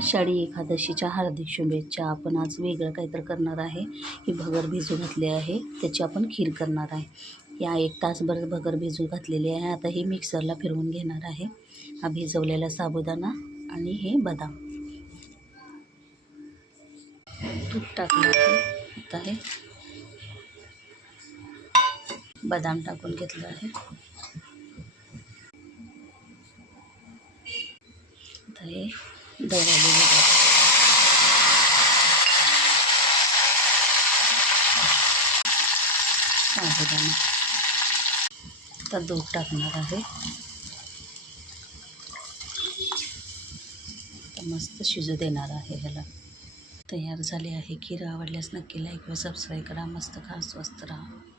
आषाढी एकादशीच्या हार्दिक शुभेच्छा. आपण आज वेगळं काहीतरी करणार आहे. ही भगर भिजू घातली आहे, त्याची आपण खीर करणार आहे. या 1 तासभर भगर भिजू घातलेली आहे. आता ही मिक्सरला फिरवून घेणार आहे. हा भिजवलेला साबुदाणा आणि हे बदाम तूप टाकलं आहे. आता हे बदाम टाकून घेतलं आहे. आता हे दळलेलं साबुदाणा. आता दूध टाकणार आहे. आता मस्त शिजू देणार आहे. ह्याला तयार झाले आहे खीर. आवडल्यास नक्की लाईक व सबस्क्राईब करा. मस्त खा, स्वस्त राहा.